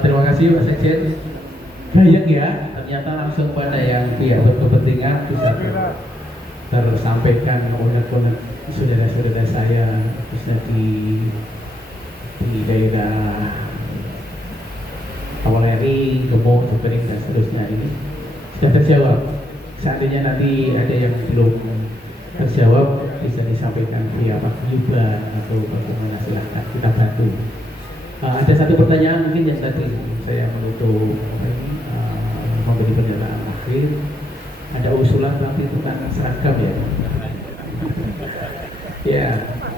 Terima kasih Pak Sekjen. Banyak ya, ternyata langsung pada yang pihak berkepentingan bisa tersampaikan oleh saudara-saudara saya, khususnya di daerah Weleri, Gemuk, Jepering dan seterusnya ini sudah terjawab. Seandainya nanti ada yang belum terjawab, bisa disampaikan via Pak Yuban atau bagaimana, silahkan kita bantu. Ada satu pertanyaan mungkin yang tadi saya menutup memberi pernyataan akhir. Ada usulan nanti tentang seragam ya. Ya,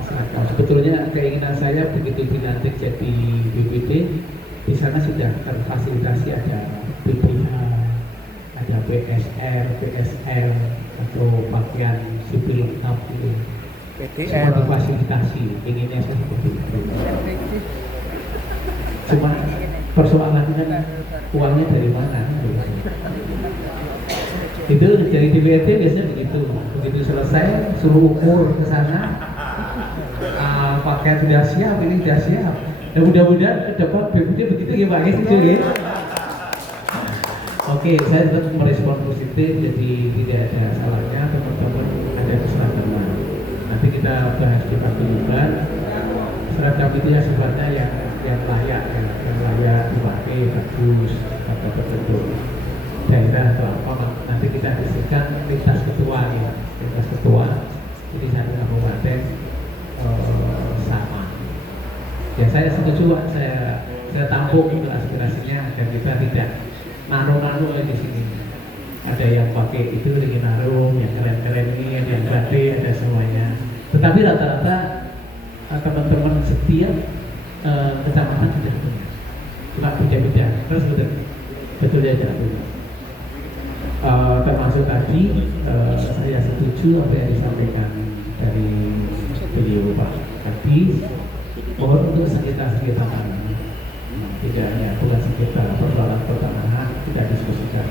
seragam. Sebetulnya keinginan saya begitu dilantik jadi BPD, di sana sudah terfasilitasi ada BPH, ada PSR, PSL atau pakaian sipil lengkap itu. Semua difasilitasi, inginnya seperti itu. Cuma persoalannya uangnya dari mana? Itu dari DPRD biasanya begitu selesai suruh ukur ke sana, pakaian sudah siap, ini sudah siap. Dan mudah-mudahan ke depan BPD begitu ya Pak, setuju ya? Oke, saya tetap merespon positif, jadi tidak ada salahnya teman-teman ada keseragaman. Nanti kita bahas di paguyuban. Seragam itu ya sifatnya yang layak dipakai, bagus atau berbentuk daerah atau apa. Nanti kita disediakan lintas ketua ya, lintas ketua. Jadi satu kabupaten sama. Ya saya setuju, saya tampung itu aspirasinya dan kita tidak naruh-naruh di sini. Ada yang pakai itu lagi naruh, yang keren-keren ini, ada yang batik, ada semuanya. Tetapi rata-rata teman-teman setiap kecamatan sudah punya, cuma beda-beda. Terus betul ya tidak punya. Termasuk tadi saya setuju apa yang disampaikan dari beliau Pak Kadis, mohon untuk sekitar tanah. Tidak hanya bukan sekitar persoalan pertanahan tidak diskusikan.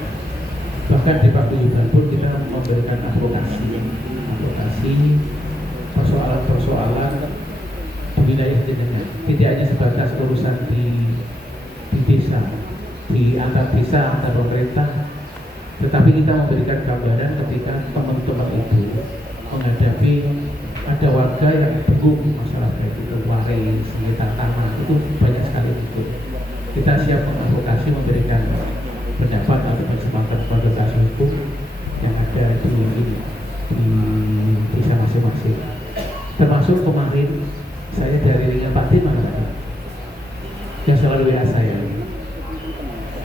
Bahkan di paguyuban pun kita memberikan advokasi persoalan di wilayah jenengan. Tidak hanya sebatas urusan di desa, di antar desa, antar pemerintah, tetapi kita memberikan gambaran ketika teman-teman itu menghadapi ada warga yang bingung masalah baik itu waris, sekitar tanah, itu banyak sekali itu. Kita siap mengadvokasi, memberikan pendapat atau konsultasi hukum yang ada di desa masing-masing. Termasuk kemarin saya dari Ringan Pak Tim yang selalu WA saya.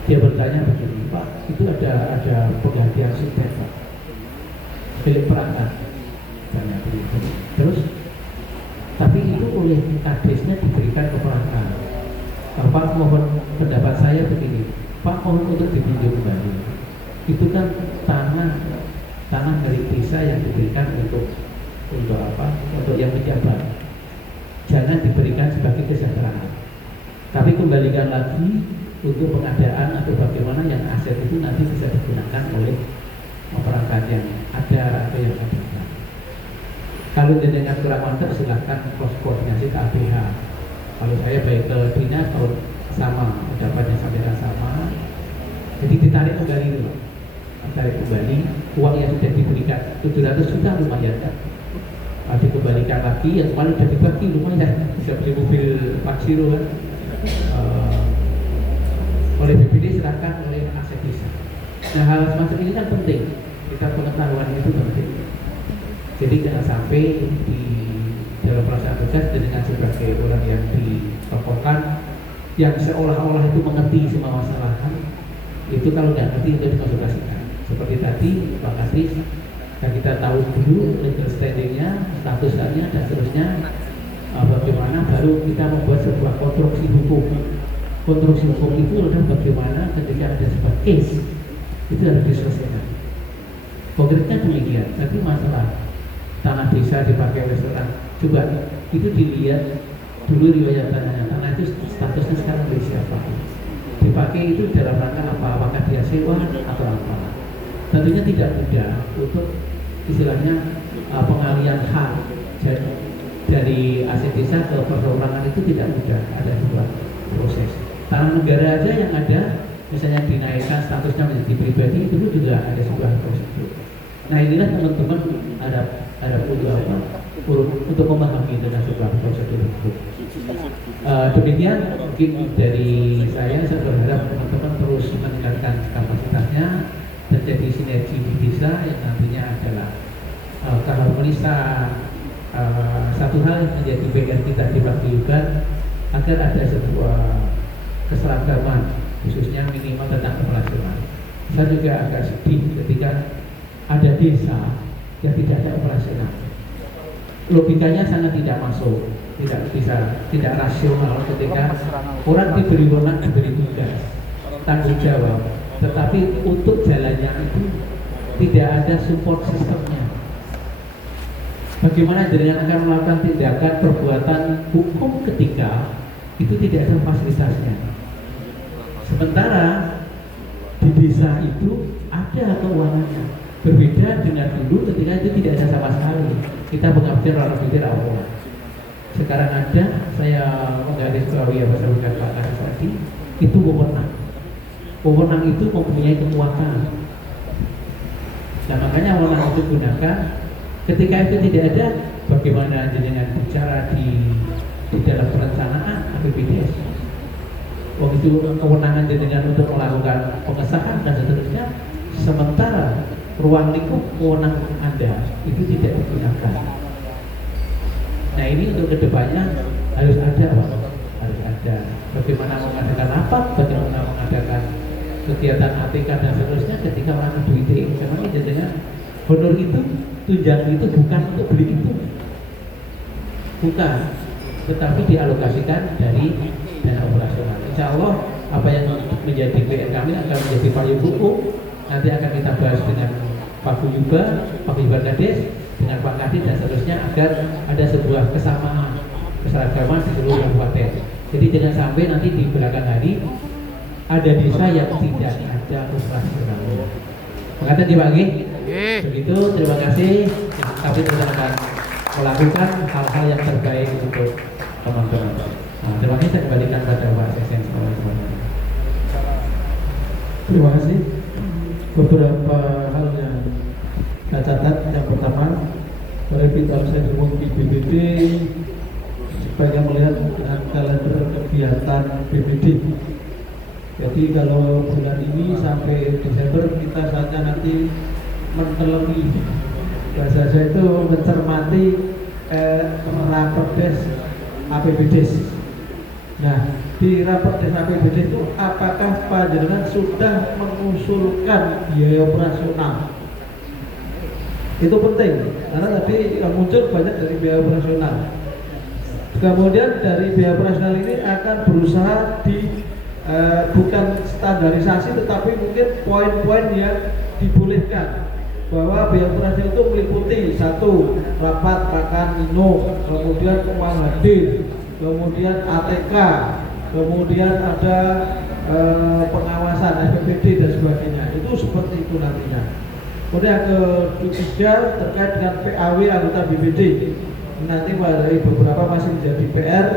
Dia bertanya begini, Pak, itu ada penggantian sistem Pak, milik perangkat. Terus, tapi itu oleh kadesnya diberikan ke perangkat. Pak mohon pendapat saya begini, Pak mohon untuk ditinjau kembali. Itu kan tanah dari desa yang diberikan untuk apa? Untuk yang pejabat. Jangan diberikan sebagai kesejahteraan. Tapi kembalikan lagi untuk pengadaan atau bagaimana yang aset itu nanti bisa digunakan oleh perangkat yang ada atau yang ada. Kalau dengan kurang mantap silahkan koordinasi ke APH. Kalau saya baik ke dinas, kalau sama pendapatnya sampai sama, jadi ditarik kembali dulu. Ditarik kembali uang yang sudah diberikan 700 juta lumayan kan? dikembalikan lagi, yang kemarin udah dibagi lumayan, bisa beli mobil Pak Zero kan. Oleh BPD serahkan oleh aset desa. Nah, hal semacam ini kan penting, kita pengetahuan itu penting. Jadi jangan sampai di dalam pelaksanaan tugas dengan sebagai orang yang ditokohkan, yang seolah-olah itu mengerti semua masalah, itu kalau nggak ngerti itu dikonsultasikan. Seperti tadi Pak Kadis, yang kita tahu dulu legal standingnya, statusnya dan seterusnya, bagaimana baru kita membuat sebuah konstruksi hukum. Konstruksi hukum itu adalah bagaimana ketika ada sebuah case itu harus diselesaikan. Konkretnya demikian. Tapi masalah tanah desa dipakai restoran, coba itu dilihat dulu riwayat tanah itu statusnya sekarang dari siapa, dipakai itu dalam rangka apa, apakah dia sewa atau apa. Tentunya tidak mudah untuk istilahnya pengalihan hak dari aset desa ke perorangan, itu tidak mudah, ada sebuah proses. Tanah negara aja yang ada, misalnya dinaikkan statusnya menjadi pribadi, itu juga ada sebuah prosedur. Nah, inilah teman-teman ada untuk memahami tentang sebuah prosedur hukum. Demikian mungkin dari saya berharap teman-teman terus meningkatkan kapasitasnya, terjadi sinergi di desa yang nantinya adalah keharmonisan. Satu hal yang menjadi PR kita di Paguyuban agar ada sebuah keseragaman, khususnya minimal tentang operasional. Saya juga agak sedih ketika ada desa yang tidak ada operasional. Logikanya sangat tidak masuk, tidak rasional ketika orang diberi wewenang, diberi tugas, tanggung jawab, tetapi untuk jalannya itu tidak ada support sistemnya. Bagaimana dengan akan melakukan tindakan perbuatan hukum ketika itu tidak ada fasilitasnya? Sementara di desa itu ada keuangannya, berbeda dengan dulu ketika itu tidak ada sama sekali. Kita mengabdi orang pikir awal. Sekarang ada, saya menggarisbawahi apa saya bukan Pak Kadis tadi, itu wewenang. Wewenang itu mempunyai kekuatan. Nah, makanya wewenang itu gunakan. Ketika itu tidak ada, bagaimana dengan bicara di dalam perencanaan APBDes? Waktu itu kewenangan dengan untuk melakukan pengesahan dan seterusnya, sementara ruang lingkup wewenang Anda itu tidak digunakan. Nah, ini untuk kedepannya harus ada, Pak. Harus ada. Bagaimana mengadakan rapat, bagaimana mengadakan kegiatan ATK dan seterusnya ketika orang duit. Memang jadinya honor itu, tunjangan itu bukan untuk beli itu, bukan, tetapi dialokasikan dari dana operasional. Insya Allah apa yang menjadi PR kami akan menjadi payung hukum. Nanti akan kita bahas dengan Pak Guyuban Kades, dengan Pak Kadis dan seterusnya, agar ada sebuah kesamaan, keseragaman di seluruh kabupaten. Jadi jangan sampai nanti di belakang hari ada desa yang tidak ada operasional. Makanya dibagi. Begitu, terima kasih. Kami terus akan melakukan hal-hal yang terbaik untuk teman-teman. Nah, terima kasih, saya kembalikan pada Pak Sesen. Terima kasih. Beberapa hal yang saya catat. Yang pertama, revitalisasi di BPD supaya melihat kalender kegiatan BPD. Jadi kalau bulan ini sampai Desember kita saatnya nanti menelemi, bahasa saya itu mencermati raperdes APBDes. Nah, di raperdes APBDes itu apakah panjenengan sudah mengusulkan biaya operasional? Itu penting karena tadi yang muncul banyak dari biaya operasional. Kemudian dari biaya operasional ini akan berusaha bukan standarisasi, tetapi mungkin poin-poin yang dibolehkan, bahwa biaya operasional itu meliputi satu, rapat makan minum, kemudian uang hadir, kemudian ATK, kemudian ada pengawasan APBD dan sebagainya. Itu seperti itu nantinya. Kemudian yang ketiga terkait dengan PAW anggota BPD. Nanti dari beberapa masih menjadi PR.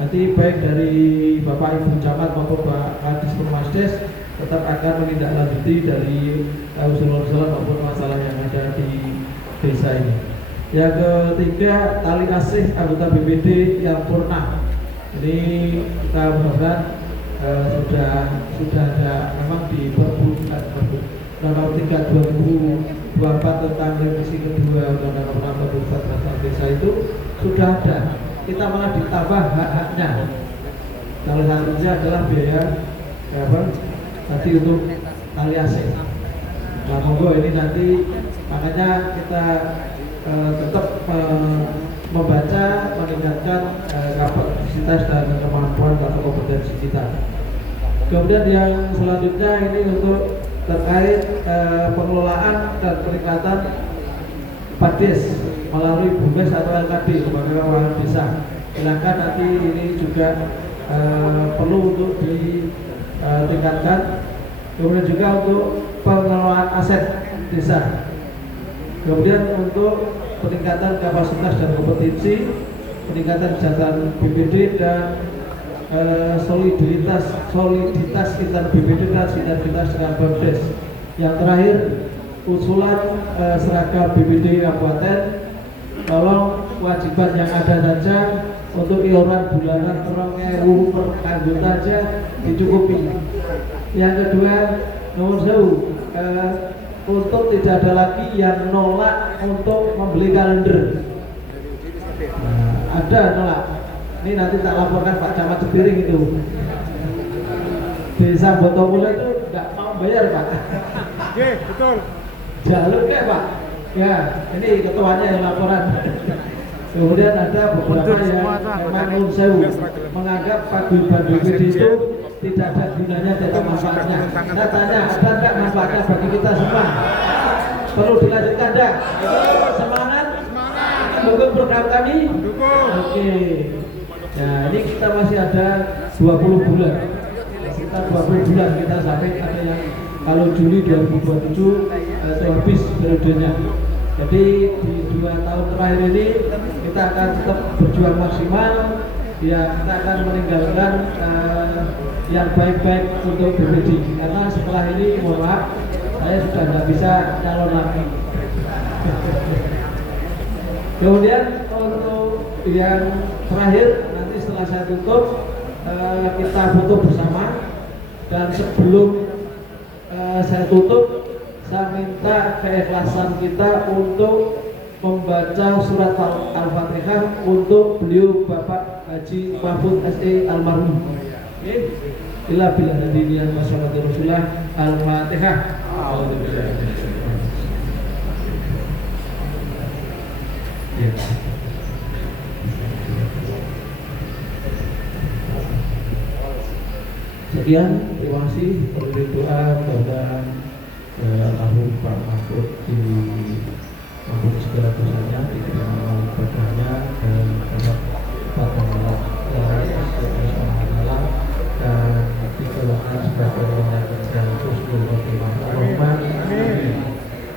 Nanti baik dari Bapak Ibu Camat maupun Pak Kadis Permasdes tetap akan menindaklanjuti dari usulan-usulan maupun masalah yang ada di desa ini. Yang ketiga, tali asih anggota BPD yang purna. Ini kita mudah-mudahan sudah ada memang di Perbu nomor 3 2024 tentang revisi kedua Undang-Undang Pemerintah Dasar Desa itu sudah ada. Kita malah ditambah hak-haknya. Salah satunya adalah biaya tadi untuk tali asih. Nah, monggo ini nanti makanya kita tetap membaca, meningkatkan kapasitas dan kemampuan atau kompetensi kita. Kemudian yang selanjutnya ini untuk terkait pengelolaan dan peningkatan PADES melalui BUMDes atau LKD, Lembaga Keuangan Desa. Silakan nanti ini juga perlu untuk ditingkatkan. Kemudian juga untuk pengelolaan aset desa. Kemudian untuk peningkatan kapasitas dan kompetensi, peningkatan kesejahteraan BPD dan soliditas inter BPD dan sinergitas dengan BUMDes. Yang terakhir, usulan seragam BPD Kabupaten, tolong kewajiban yang ada saja untuk iuran bulanan 2.000 per anggota saja dicukupi. Yang kedua, nomor 1, untuk tidak ada lagi yang nolak untuk membeli kalender. Ada nolak. Ini nanti tak laporkan Pak Camat Cepiring itu. Desa Botomula itu nggak mau bayar Pak. Oke, betul. Jalur ke Pak. Ya, ini ketuanya yang laporan. Kemudian ada beberapa yang memang non-sewu menganggap paguyuban BPD itu tidak ada gunanya dan manfaatnya. Saya tanya, ada nggak manfaatnya bagi kita semua? Perlu dilanjutkan enggak? Semangat? Mendukung program kami? Oke. Nah, ini kita masih ada 20 bulan. Sekitar 20 bulan kita sampai ada yang kalau Juli 2027 itu habis periodenya. Jadi di 2 tahun terakhir ini kita akan tetap berjuang maksimal. Ya, kita akan meninggalkan yang baik-baik untuk BPD. Karena setelah ini, mohon maaf, saya sudah tidak bisa calon lagi. Kemudian untuk yang terakhir, nanti setelah saya tutup, kita foto bersama. Dan sebelum saya tutup, saya minta keikhlasan kita untuk membaca surat Al-Fatihah untuk beliau Bapak Haji Mahfud SE almarhum. Ila bila hadinian masyarakat Rasulullah Al-Fatihah. Sekian, terima kasih. Beri doa kepada almarhum Pak Mahfud di maupun segala dosanya, diterima ibadahnya dan dapat dan dikeluarkan sebagai penyakit dan husnul khotimah.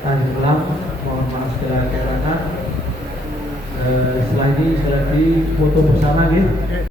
Tenggelam, mohon maaf segala kekurangan. Setelah ini, sekali lagi foto